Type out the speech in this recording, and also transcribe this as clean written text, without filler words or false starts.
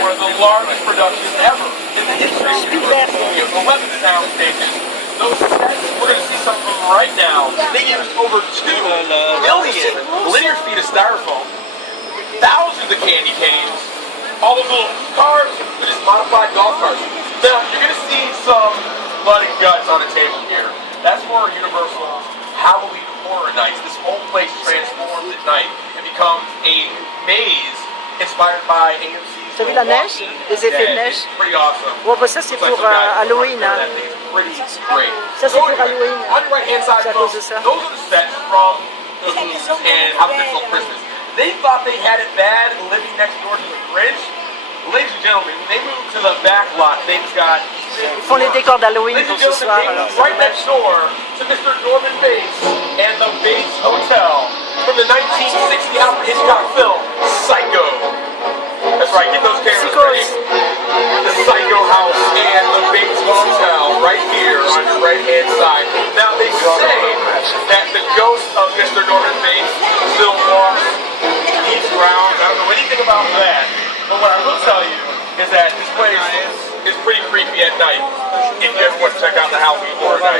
one of the largest productions ever in the history of the weapon sound station. Those sets, we're going to see some of them right now. They used over 2 million linear feet of styrofoam, thousands of candy canes, all those little cars, they're just modified golf carts. Now, you're going to see some blood and guts on the table here. That's for Universal's Halloween Horror Nights. This whole place transforms at night. It becomes a maze inspired by AMC's. T'as vu la neige? Les effets de neige? Pretty awesome. Bon, bah ça c'est pour Halloween. Hein. Pretty great. Ça c'est pour Halloween. On your right hand side, C'est à cause de ça. those are the sets from the Who's and How to Fix Christmas. They thought they had it bad living next door to the Grinch. Ladies and gentlemen, when they moved to the back lot, things got... Ils font les décors d'Halloween pour ce soir. Alors, right next door to Mr. Norman Bates and the Bates Hotel from the 1960 Alfred Hitchcock film, Psycho. That's right, get those cameras ready. The Psycho House and the Bates Motel right here on your right-hand side. Now, they say that the ghost of Mr. Norman Bates still walks each round. I don't know anything about that. But what I will tell you is that this place is pretty creepy at night if you ever want to check out the Halloween Horror Nights.